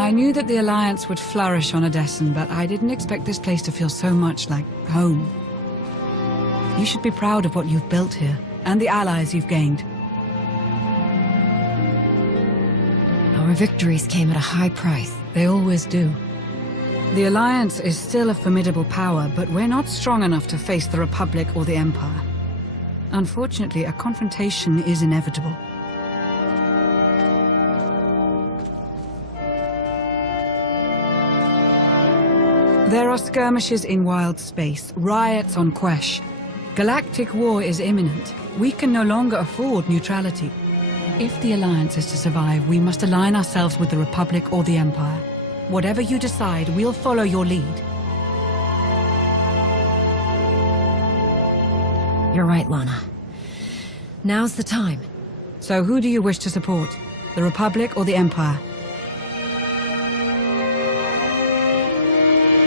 I knew that the Alliance would flourish on Odessen, but I didn't expect this place to feel so much like home. You should be proud of what you've built here, and the allies you've gained. Our victories came at a high price. They always do. The Alliance is still a formidable power, but we're not strong enough to face the Republic or the Empire. Unfortunately, a confrontation is inevitable. There are skirmishes in wild space, riots on Quesh. Galactic war is imminent. We can no longer afford neutrality. If the Alliance is to survive, we must align ourselves with the Republic or the Empire. Whatever you decide, we'll follow your lead. You're right, Lana. Now's the time. So who do you wish to support? The Republic or the Empire?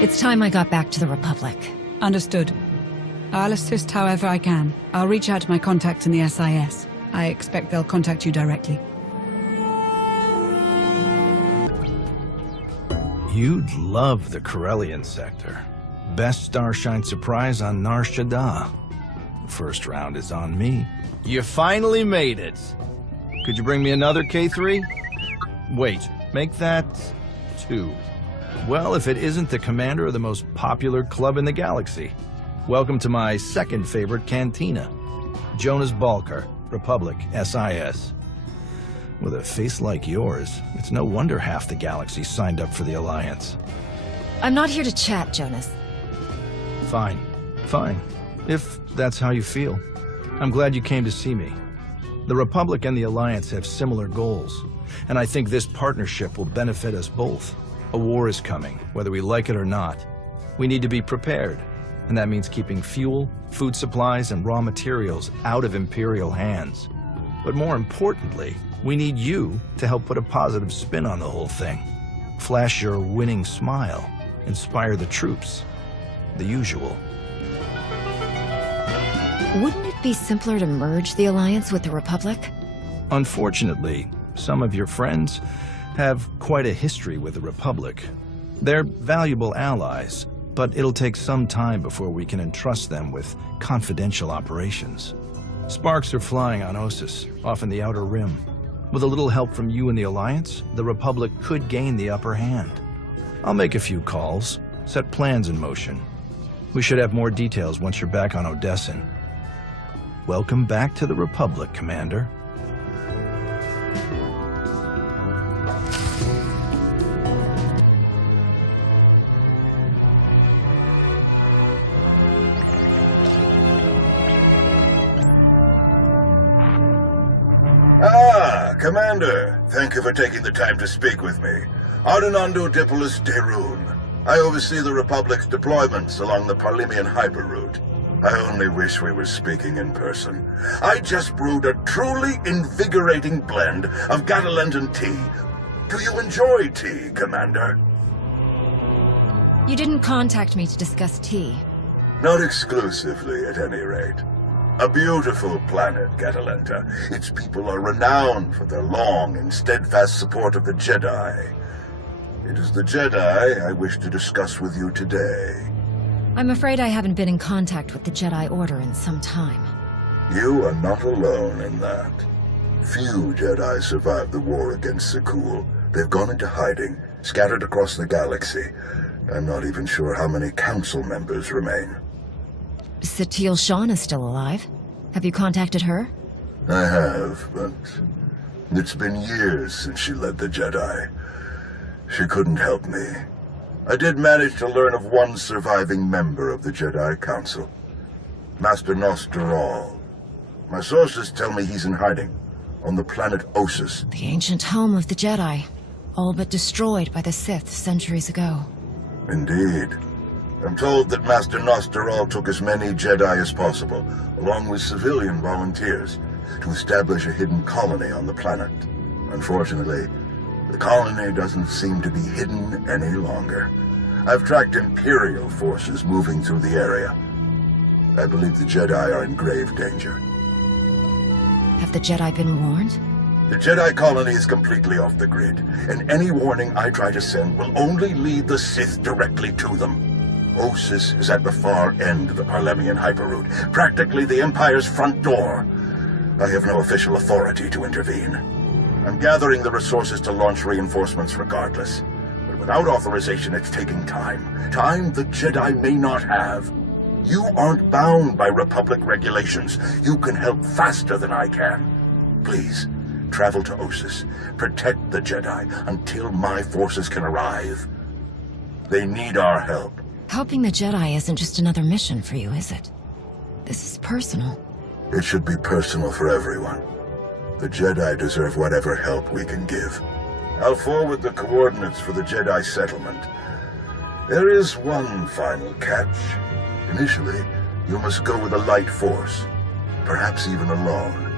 It's time I got back to the Republic. Understood. I'll assist however I can. I'll reach out to my contacts in the SIS. I expect they'll contact you directly. You'd love the Corellian sector. Best Starshine surprise on Nar Shaddaa. First round is on me. You finally made it. Could you bring me another K3? Wait, make that 2. Well, if it isn't the commander of the most popular club in the galaxy. Welcome to my second favorite cantina. Jonas Balker, Republic, SIS. With a face like yours, it's no wonder half the galaxy signed up for the Alliance. I'm not here to chat, Jonas. Fine. Fine. If that's how you feel. I'm glad you came to see me. The Republic and the Alliance have similar goals, and I think this partnership will benefit us both. A war is coming, whether we like it or not. We need to be prepared, and that means keeping fuel, food supplies, and raw materials out of Imperial hands. But more importantly, we need you to help put a positive spin on the whole thing. Flash your winning smile, inspire the troops. The usual. Wouldn't it be simpler to merge the Alliance with the Republic? Unfortunately, some of your friends have quite a history with the Republic. They're valuable allies, but it'll take some time before we can entrust them with confidential operations. Sparks are flying on Ossus, off in the Outer Rim. With a little help from you and the Alliance, the Republic could gain the upper hand. I'll make a few calls, set plans in motion. We should have more details once you're back on Odessen. Welcome back to the Republic, Commander. Commander, thank you for taking the time to speak with me. Ardinando Dipolis Derun. I oversee the Republic's deployments along the Parlemian hyperroute. I only wish we were speaking in person. I just brewed a truly invigorating blend of Gatalentan tea. Do you enjoy tea, Commander? You didn't contact me to discuss tea. Not exclusively, at any rate. A beautiful planet, Catalenta. Its people are renowned for their long and steadfast support of the Jedi. It is the Jedi I wish to discuss with you today. I'm afraid I haven't been in contact with the Jedi Order in some time. You are not alone in that. Few Jedi survived the war against Sekul. They've gone into hiding, scattered across the galaxy. I'm not even sure how many council members remain. Satil Shan is still alive. Have you contacted her? I have, but it's been years since she led the Jedi. She couldn't help me. I did manage to learn of one surviving member of the Jedi Council, Master Nosteral. My sources tell me he's in hiding, on the planet Ossus. The ancient home of the Jedi, all but destroyed by the Sith centuries ago. Indeed. I'm told that Master Nosteral took as many Jedi as possible, along with civilian volunteers, to establish a hidden colony on the planet. Unfortunately, the colony doesn't seem to be hidden any longer. I've tracked Imperial forces moving through the area. I believe the Jedi are in grave danger. Have the Jedi been warned? The Jedi colony is completely off the grid, and any warning I try to send will only lead the Sith directly to them. Ossus is at the far end of the Parlemian hyperroute, practically the Empire's front door. I have no official authority to intervene. I'm gathering the resources to launch reinforcements regardless. But without authorization, it's taking time. Time the Jedi may not have. You aren't bound by Republic regulations. You can help faster than I can. Please, travel to Ossus. Protect the Jedi until my forces can arrive. They need our help. Helping the Jedi isn't just another mission for you, is it? This is personal. It should be personal for everyone. The Jedi deserve whatever help we can give. I'll forward the coordinates for the Jedi settlement. There is one final catch. Initially, you must go with a light force, perhaps even alone.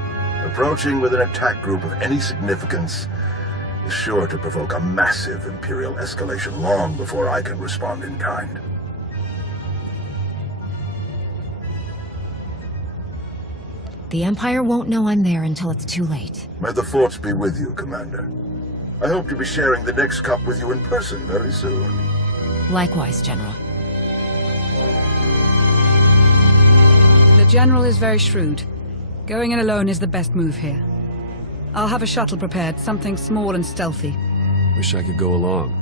Approaching with an attack group of any significance is sure to provoke a massive Imperial escalation long before I can respond in kind. The Empire won't know I'm there until it's too late. May the Force be with you, Commander. I hope to be sharing the next cup with you in person very soon. Likewise, General. The General is very shrewd. Going in alone is the best move here. I'll have a shuttle prepared, something small and stealthy. Wish I could go along.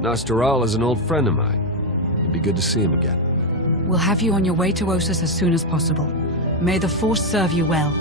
Nostor is an old friend of mine. It'd be good to see him again. We'll have you on your way to Ossus as soon as possible. May the Force serve you well.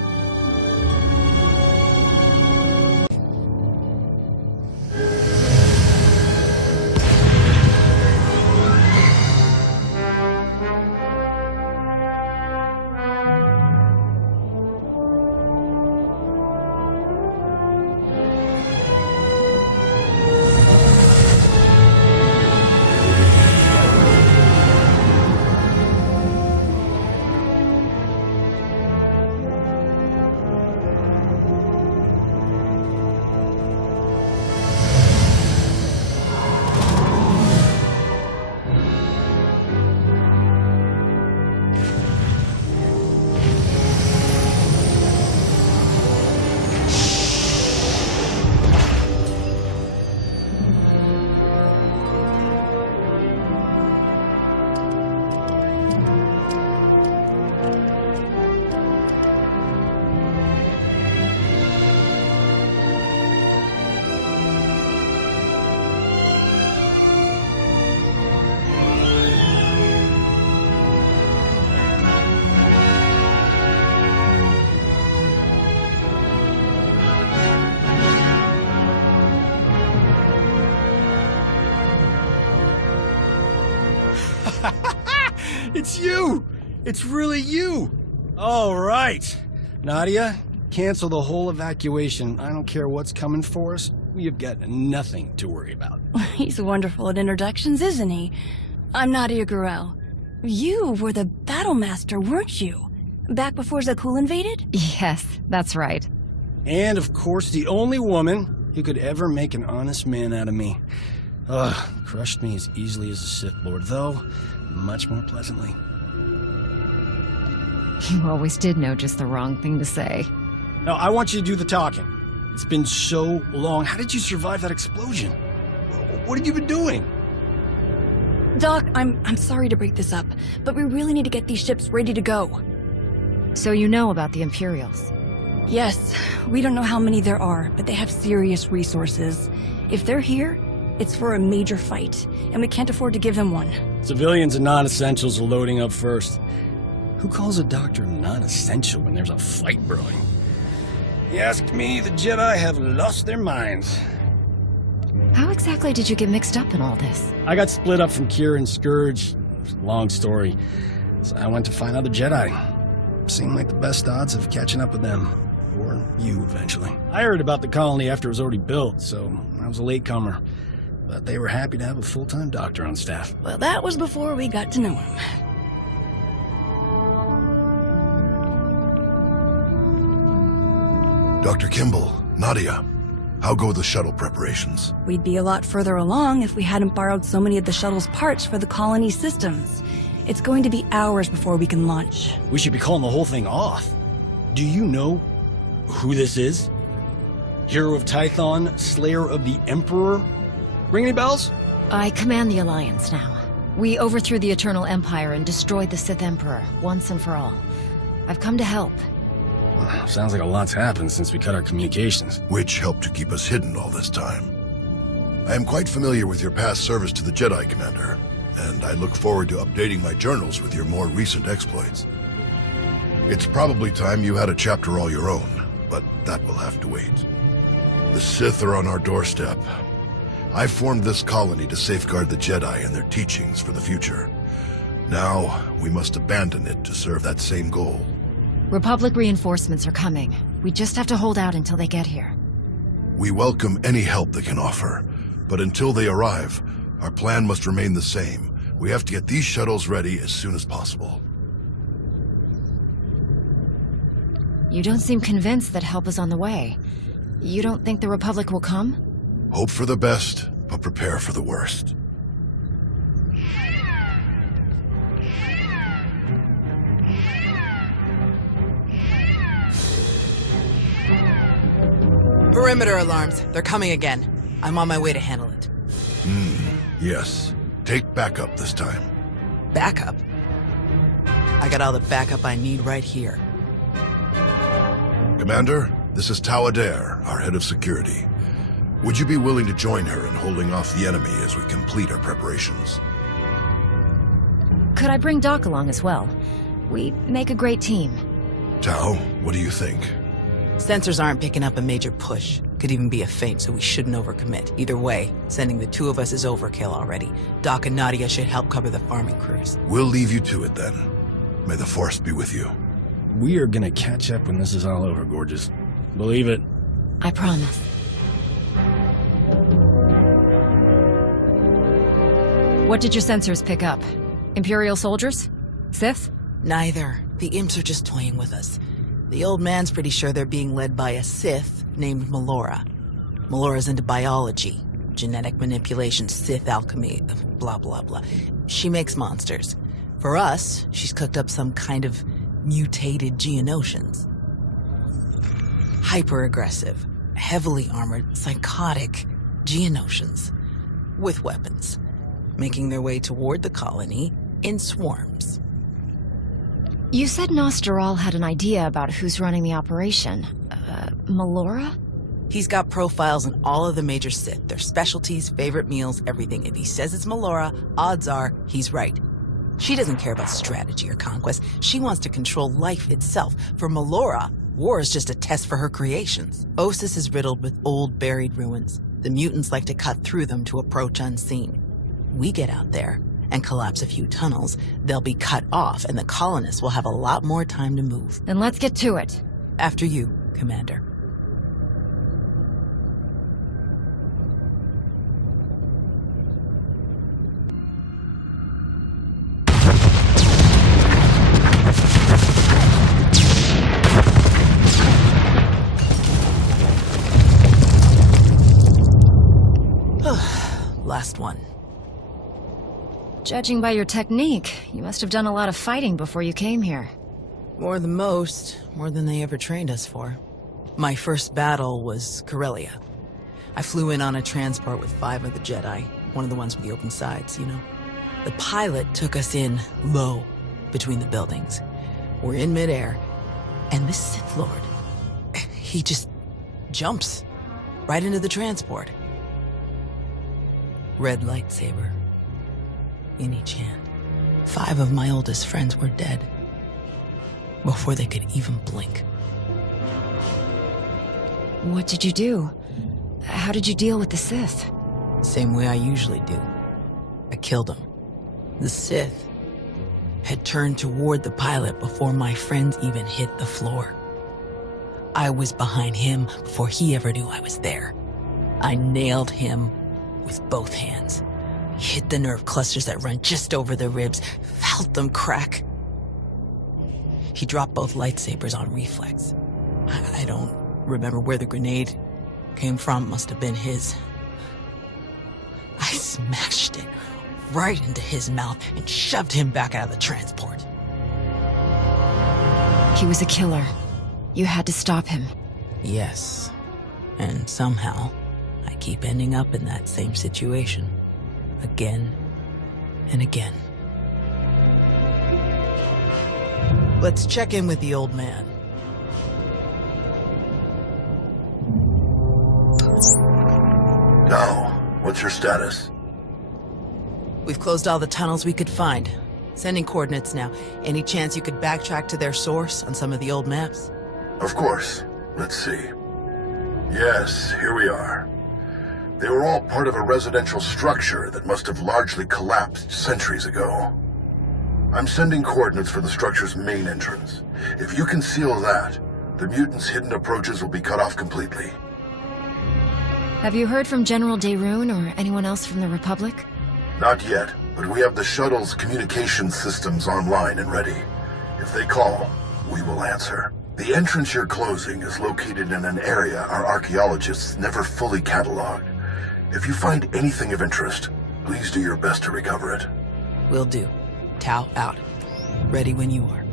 It's you! It's really you! All right. Nadia, cancel the whole evacuation. I don't care what's coming for us. We've got nothing to worry about. He's wonderful at introductions, isn't he? I'm Nadia Gurel. You were the battle master, weren't you? Back before Zakul invaded? Yes, that's right. And, of course, the only woman who could ever make an honest man out of me. Ugh, crushed me as easily as a Sith Lord, though much more pleasantly. You always did know just the wrong thing to say. Now, I want you to do the talking. It's been so long. How did you survive that explosion? What have you been doing? Doc, I'm sorry to break this up, but we really need to get these ships ready to go. So you know about the Imperials? Yes, we don't know how many there are, but they have serious resources. If they're here, it's for a major fight, and we can't afford to give them one. Civilians and non-essentials are loading up first. Who calls a doctor non-essential when there's a fight brewing? You ask me, the Jedi have lost their minds. How exactly did you get mixed up in all this? I got split up from Kira and Scourge. It's a long story. So I went to find other Jedi. Seemed like the best odds of catching up with them. Or you, eventually. I heard about the colony after it was already built, so I was a latecomer. But they were happy to have a full-time doctor on staff. Well, that was before we got to know him. Dr. Kimball, Nadia, how go the shuttle preparations? We'd be a lot further along if we hadn't borrowed so many of the shuttle's parts for the colony systems. It's going to be hours before we can launch. We should be calling the whole thing off. Do you know who this is? Hero of Tython, Slayer of the Emperor. Ring any bells? I command the Alliance now. We overthrew the Eternal Empire and destroyed the Sith Emperor, once and for all. I've come to help. Sounds like a lot's happened since we cut our communications. Which helped to keep us hidden all this time. I am quite familiar with your past service to the Jedi, Commander, and I look forward to updating my journals with your more recent exploits. It's probably time you had a chapter all your own, but that will have to wait. The Sith are on our doorstep. I formed this colony to safeguard the Jedi and their teachings for the future. Now, we must abandon it to serve that same goal. Republic reinforcements are coming. We just have to hold out until they get here. We welcome any help they can offer, but until they arrive, our plan must remain the same. We have to get these shuttles ready as soon as possible. You don't seem convinced that help is on the way. You don't think the Republic will come? Hope for the best, but prepare for the worst. Perimeter alarms. They're coming again. I'm on my way to handle it. Yes. Take backup this time. Backup? I got all the backup I need right here. Commander, this is Tau Adair, our head of security. Would you be willing to join her in holding off the enemy as we complete our preparations? Could I bring Doc along as well? We make a great team. Tau, what do you think? Sensors aren't picking up a major push. Could even be a feint, so we shouldn't overcommit. Either way, sending the two of us is overkill already. Doc and Nadia should help cover the farming crews. We'll leave you to it then. May the Force be with you. We are gonna catch up when this is all over, gorgeous. Believe it. I promise. What did your sensors pick up? Imperial soldiers? Sith? Neither. The imps are just toying with us. The old man's pretty sure they're being led by a Sith named Melora. Melora's into biology, genetic manipulation, Sith alchemy, blah blah blah. She makes monsters. For us, she's cooked up some kind of mutated Geonosians. Hyper-aggressive, heavily armored, psychotic Geonosians. With weapons. Making their way toward the colony in swarms. You said Nosteral had an idea about who's running the operation. Melora? He's got profiles on all of the major Sith, their specialties, favorite meals, everything. If he says it's Melora, odds are he's right. She doesn't care about strategy or conquest. She wants to control life itself. For Melora, war is just a test for her creations. Ossus is riddled with old, buried ruins. The mutants like to cut through them to approach unseen. We get out there and collapse a few tunnels, they'll be cut off and the colonists will have a lot more time to move. Then let's get to it. After you, Commander. Last one. Judging by your technique, you must have done a lot of fighting before you came here. More than most, more than they ever trained us for. My first battle was Corellia. I flew in on a transport with 5 of the Jedi, one of the ones with the open sides, you know. The pilot took us in low, between the buildings. We're in midair, and this Sith Lord, he just jumps right into the transport. Red lightsaber in each hand. 5 of my oldest friends were dead before they could even blink. What did you do? How did you deal with the Sith? Same way I usually do. I killed them. The Sith had turned toward the pilot before my friends even hit the floor. I was behind him before he ever knew I was there. I nailed him with both hands. Hit the nerve clusters that run just over the ribs, felt them crack. He dropped both lightsabers on reflex. I don't remember where the grenade came from, must have been his. I smashed it right into his mouth and shoved him back out of the transport. He was a killer. You had to stop him. Yes. And somehow, I keep ending up in that same situation. Again and again. Let's check in with the old man. Now, what's your status? We've closed all the tunnels we could find. Sending coordinates now. Any chance you could backtrack to their source on some of the old maps? Of course. Let's see. Yes, here we are. They were all part of a residential structure that must have largely collapsed centuries ago. I'm sending coordinates for the structure's main entrance. If you can seal that, the mutants' hidden approaches will be cut off completely. Have you heard from General Daerun or anyone else from the Republic? Not yet, but we have the shuttle's communication systems online and ready. If they call, we will answer. The entrance you're closing is located in an area our archaeologists never fully cataloged. If you find anything of interest, please do your best to recover it. Will do. Tau out. Ready when you are.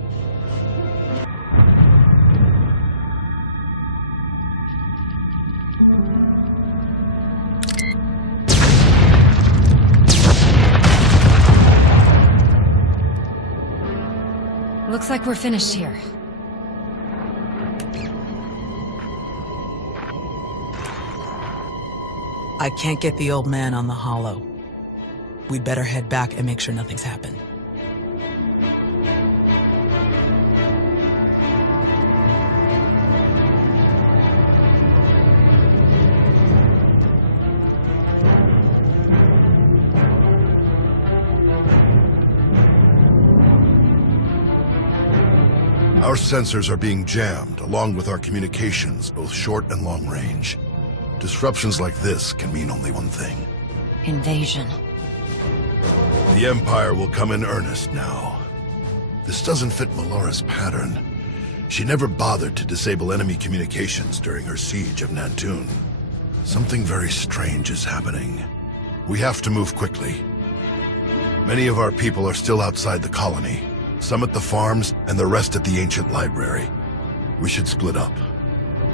Looks like we're finished here. I can't get the old man on the holo. We'd better head back and make sure nothing's happened. Our sensors are being jammed, along with our communications, both short and long range. Disruptions like this can mean only one thing. Invasion. The Empire will come in earnest now. This doesn't fit Melora's pattern. She never bothered to disable enemy communications during her siege of Nantoon. Something very strange is happening. We have to move quickly. Many of our people are still outside the colony. Some at the farms, and the rest at the ancient library. We should split up.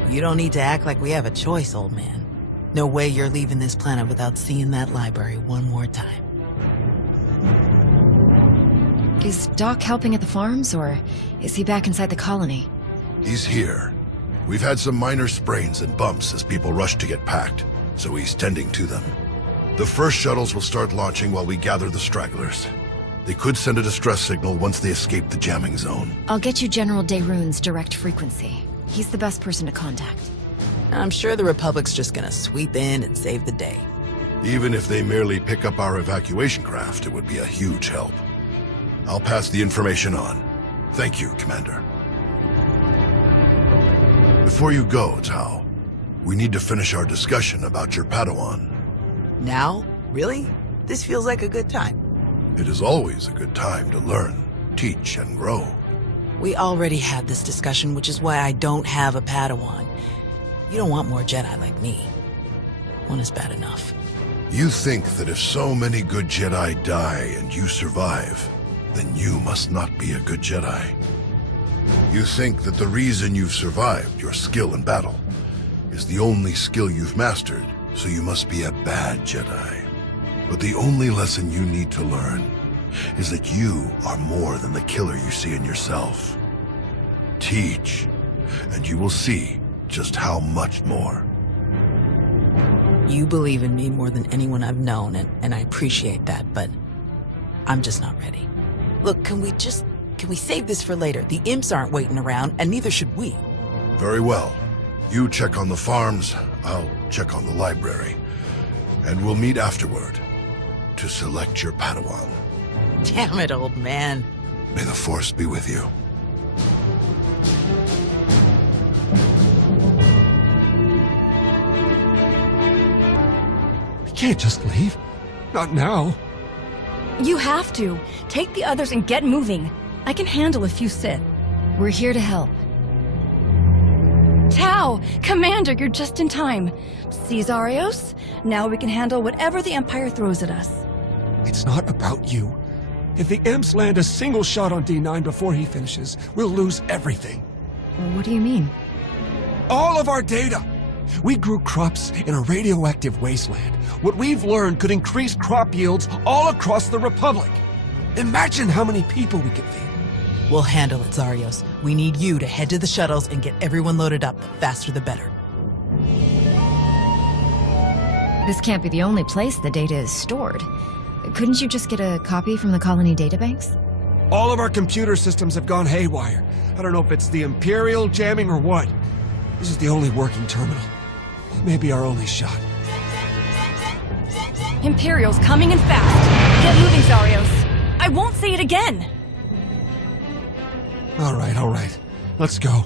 You don't need to act like we have a choice, old man. No way you're leaving this planet without seeing that library one more time. Is Doc helping at the farms, or is he back inside the colony? He's here. We've had some minor sprains and bumps as people rush to get packed, so he's tending to them. The first shuttles will start launching while we gather the stragglers. They could send a distress signal once they escape the jamming zone. I'll get you General Daerun's direct frequency. He's the best person to contact. I'm sure the Republic's just gonna sweep in and save the day. Even if they merely pick up our evacuation craft, it would be a huge help. I'll pass the information on. Thank you, Commander. Before you go, Tau, we need to finish our discussion about your Padawan. Now? Really? This feels like a good time. It is always a good time to learn, teach, and grow. We already had this discussion, which is why I don't have a Padawan. You don't want more Jedi like me. One is bad enough. You think that if so many good Jedi die and you survive, then you must not be a good Jedi. You think that the reason you've survived, your skill in battle, is the only skill you've mastered, so you must be a bad Jedi. But the only lesson you need to learn is that you are more than the killer you see in yourself. Teach, and you will see just how much more. You believe in me more than anyone I've known, and I appreciate that, but I'm just not ready. Look, can we save this for later? The imps aren't waiting around, and neither should we. Very well. You check on the farms, I'll check on the library. And we'll meet afterward to select your Padawan. Damn it, old man. May the Force be with you. We can't just leave. Not now. You have to. Take the others and get moving. I can handle a few Sith. We're here to help. Tau! Commander, you're just in time. Caesarios, now we can handle whatever the Empire throws at us. It's not about you. If the imps land a single shot on D9 before he finishes, we'll lose everything. What do you mean? All of our data! We grew crops in a radioactive wasteland. What we've learned could increase crop yields all across the Republic. Imagine how many people we could feed. We'll handle it, Zarios. We need you to head to the shuttles and get everyone loaded up. The faster the better. This can't be the only place the data is stored. Couldn't you just get a copy from the colony databanks? All of our computer systems have gone haywire. I don't know if it's the Imperial jamming or what. This is the only working terminal. Maybe our only shot. Imperial's coming in fast. Get moving, Zarios. I won't say it again. All right. Let's go.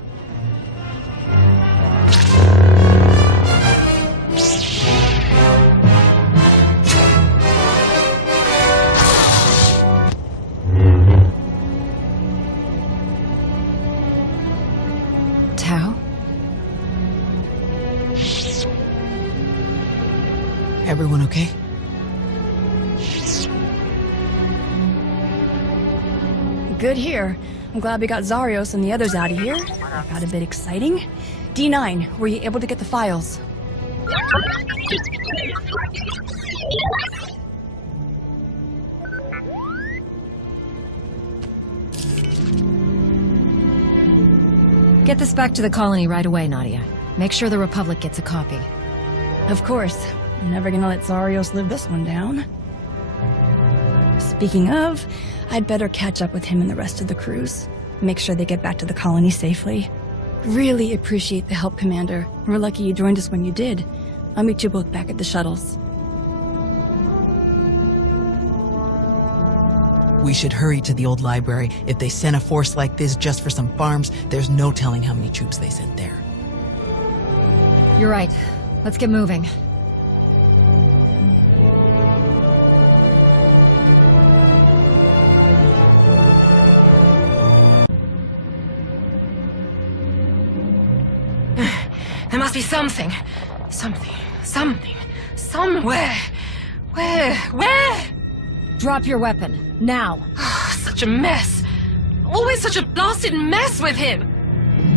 Tau? Everyone okay? Good here. I'm glad we got Zarios and the others out of here. That got a bit exciting. D9, were you able to get the files? Get this back to the colony right away, Nadia. Make sure the Republic gets a copy. Of course. I'm never gonna let Zarios live this one down. Speaking of, I'd better catch up with him and the rest of the crews. Make sure they get back to the colony safely. Really appreciate the help, Commander. We're lucky you joined us when you did. I'll meet you both back at the shuttles. We should hurry to the old library. If they sent a force like this just for some farms, there's no telling how many troops they sent there. You're right. Let's get moving. There must be something. Somewhere. Where? Drop your weapon. Now. Such a mess. Always such a blasted mess with him.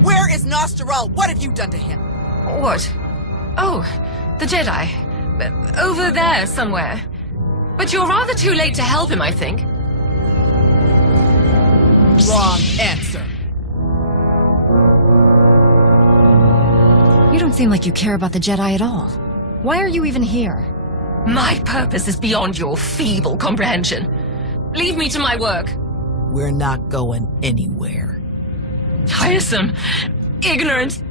Where is Nostral? What have you done to him? What? Oh, the Jedi. Over there somewhere. But you're rather too late to help him, I think. Wrong answer. You don't seem like you care about the Jedi at all. Why are you even here? My purpose is beyond your feeble comprehension. Leave me to my work. We're not going anywhere. Tiresome. Ignorant.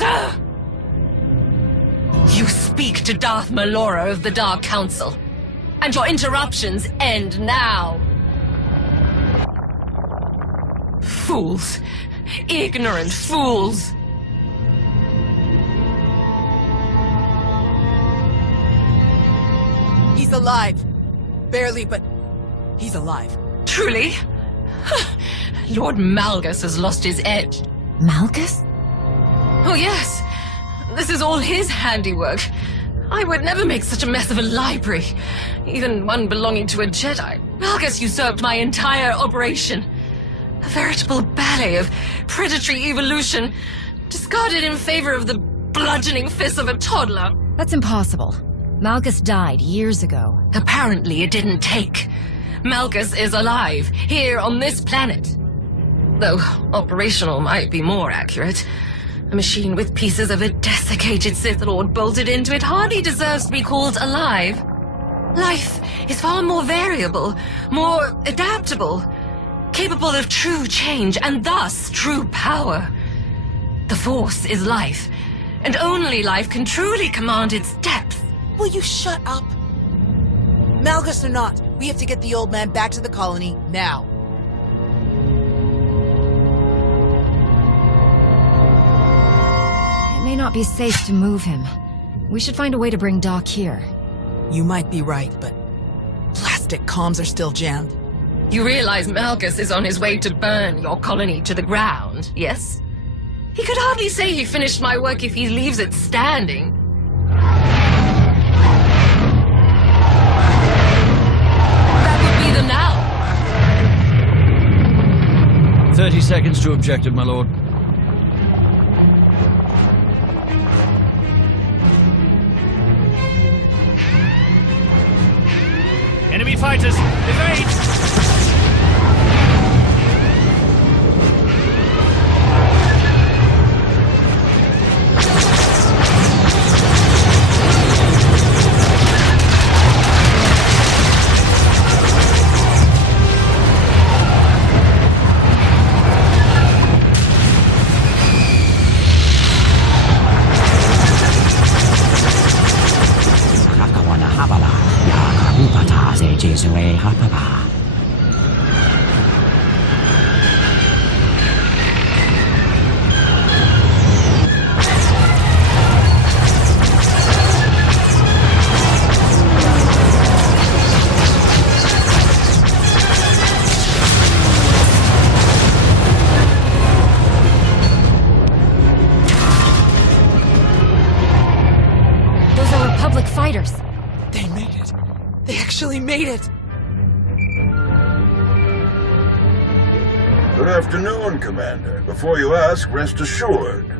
Ugh. You speak to Darth Malora of the Dark Council. And your interruptions end now. Fools. Ignorant fools. He's alive. Barely, but he's alive. Truly? Lord Malgus has lost his edge. Malgus? Oh yes. This is all his handiwork. I would never make such a mess of a library, even one belonging to a Jedi. Malgus usurped my entire operation. A veritable ballet of predatory evolution, discarded in favor of the bludgeoning fists of a toddler. That's impossible. Malgus died years ago. Apparently it didn't take. Malgus is alive, here on this planet. Though operational might be more accurate. A machine with pieces of a desiccated Sith Lord bolted into it hardly deserves to be called alive. Life is far more variable, more adaptable, capable of true change and thus true power. The Force is life, and only life can truly command its depth. Will you shut up? Malgus or not, we have to get the old man back to the colony now. It may not be safe to move him. We should find a way to bring Doc here. You might be right, but plastic comms are still jammed. You realize Malgus is on his way to burn your colony to the ground, yes? He could hardly say he finished my work if he leaves it standing. That would be the now. 30 seconds to objective, my lord. Enemy fighters, evade! Those are Republic fighters. They made it. They actually made it. Good afternoon, Commander. Before you ask, rest assured.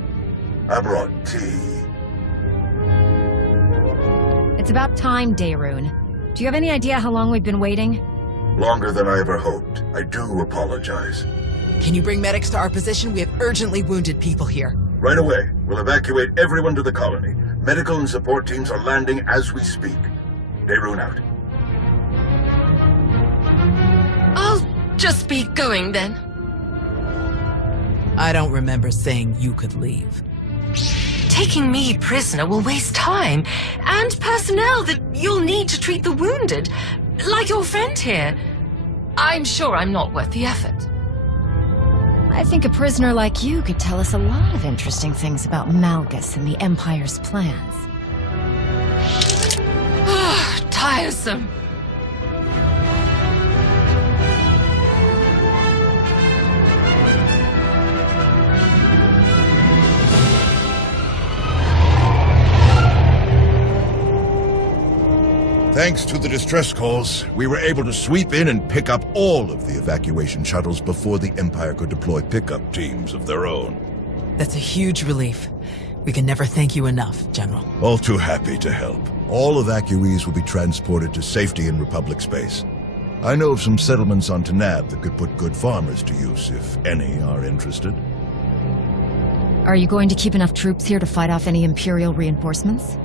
I brought tea. It's about time, Daerun. Do you have any idea how long we've been waiting? Longer than I ever hoped. I do apologize. Can you bring medics to our position? We have urgently wounded people here. Right away. We'll evacuate everyone to the colony. Medical and support teams are landing as we speak. Daerun out. I'll just be going then. I don't remember saying you could leave. Taking me prisoner will waste time and personnel that you'll need to treat the wounded, like your friend here. I'm sure I'm not worth the effort. I think a prisoner like you could tell us a lot of interesting things about Malgus and the Empire's plans. Tiresome. Thanks to the distress calls, we were able to sweep in and pick up all of the evacuation shuttles before the Empire could deploy pickup teams of their own. That's a huge relief. We can never thank you enough, General. All too happy to help. All evacuees will be transported to safety in Republic space. I know of some settlements on Tanab that could put good farmers to use, if any are interested. Are you going to keep enough troops here to fight off any Imperial reinforcements?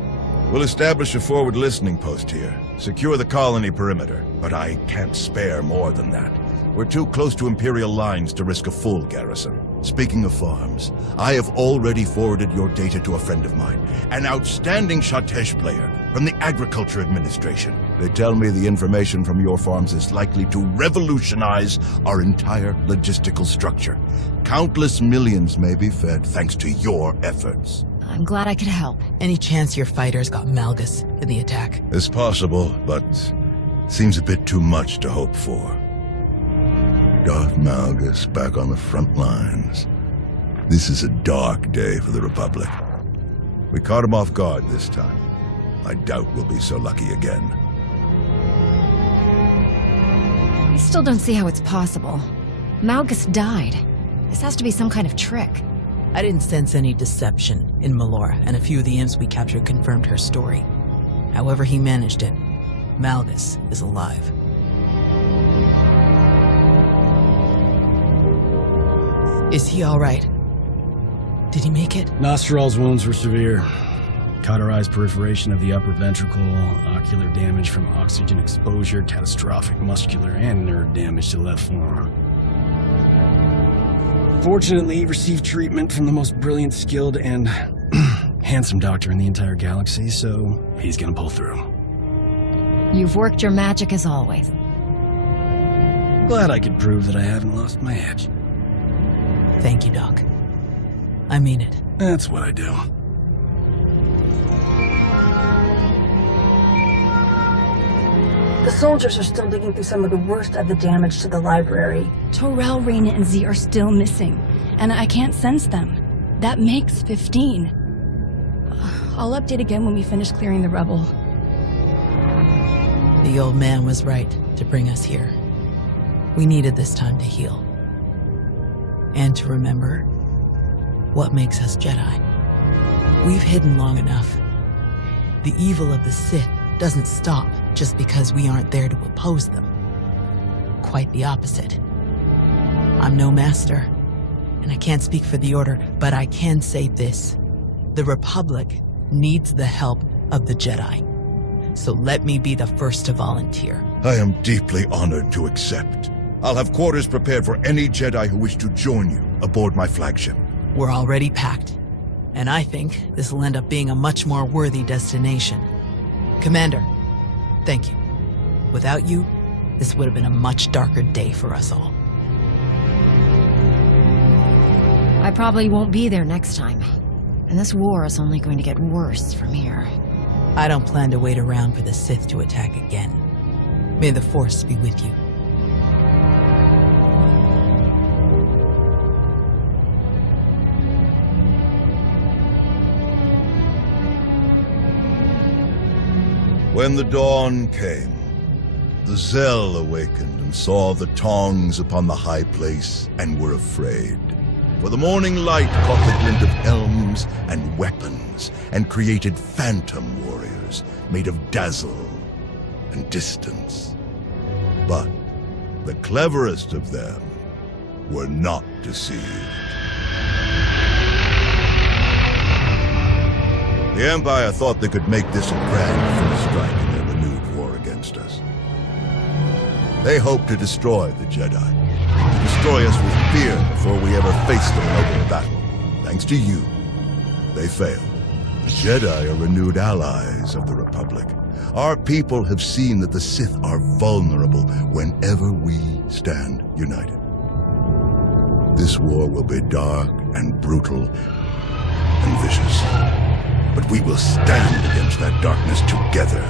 We'll establish a forward listening post here. Secure the colony perimeter, but I can't spare more than that. We're too close to Imperial lines to risk a full garrison. Speaking of farms, I have already forwarded your data to a friend of mine, an outstanding Shatesh player from the Agriculture Administration. They tell me the information from your farms is likely to revolutionize our entire logistical structure. Countless millions may be fed thanks to your efforts. I'm glad I could help. Any chance your fighters got Malgus in the attack? It's possible, but seems a bit too much to hope for. Darth Malgus back on the front lines. This is a dark day for the Republic. We caught him off guard this time. I doubt we'll be so lucky again. I still don't see how it's possible. Malgus died. This has to be some kind of trick. I didn't sense any deception in Melora, and a few of the imps we captured confirmed her story. However he managed it, Malgus is alive. Is he all right? Did he make it? Nostral's wounds were severe. Cauterized perforation of the upper ventricle, ocular damage from oxygen exposure, catastrophic muscular and nerve damage to the left forearm. Fortunately, he received treatment from the most brilliant, skilled, and handsome doctor in the entire galaxy, so he's gonna pull through. You've worked your magic as always. Glad I could prove that I haven't lost my edge. Thank you, Doc. I mean it. That's what I do. The soldiers are still digging through some of the worst of the damage to the library. Torel, Reyna, and Z are still missing, and I can't sense them. That makes 15. I'll update again when we finish clearing the rubble. The old man was right to bring us here. We needed this time to heal. And to remember what makes us Jedi. We've hidden long enough. The evil of the Sith doesn't stop just because we aren't there to oppose them. Quite the opposite. I'm no master, and I can't speak for the Order, but I can say this. The Republic needs the help of the Jedi. So let me be the first to volunteer. I am deeply honored to accept. I'll have quarters prepared for any Jedi who wish to join you aboard my flagship. We're already packed, and I think this will end up being a much more worthy destination. Commander, thank you. Without you, this would have been a much darker day for us all. I probably won't be there next time. And this war is only going to get worse from here. I don't plan to wait around for the Sith to attack again. May the Force be with you. When the dawn came, the Zell awakened and saw the tongs upon the high place and were afraid. For the morning light caught the glint of helms and weapons and created phantom warriors made of dazzle and distance. But the cleverest of them were not deceived. The Empire thought they could make this a grand first strike in their renewed war against us. They hoped to destroy the Jedi, to destroy us with fear before we ever faced them in open battle. Thanks to you, they failed. The Jedi are renewed allies of the Republic. Our people have seen that the Sith are vulnerable whenever we stand united. This war will be dark and brutal and vicious. But we will stand against that darkness together.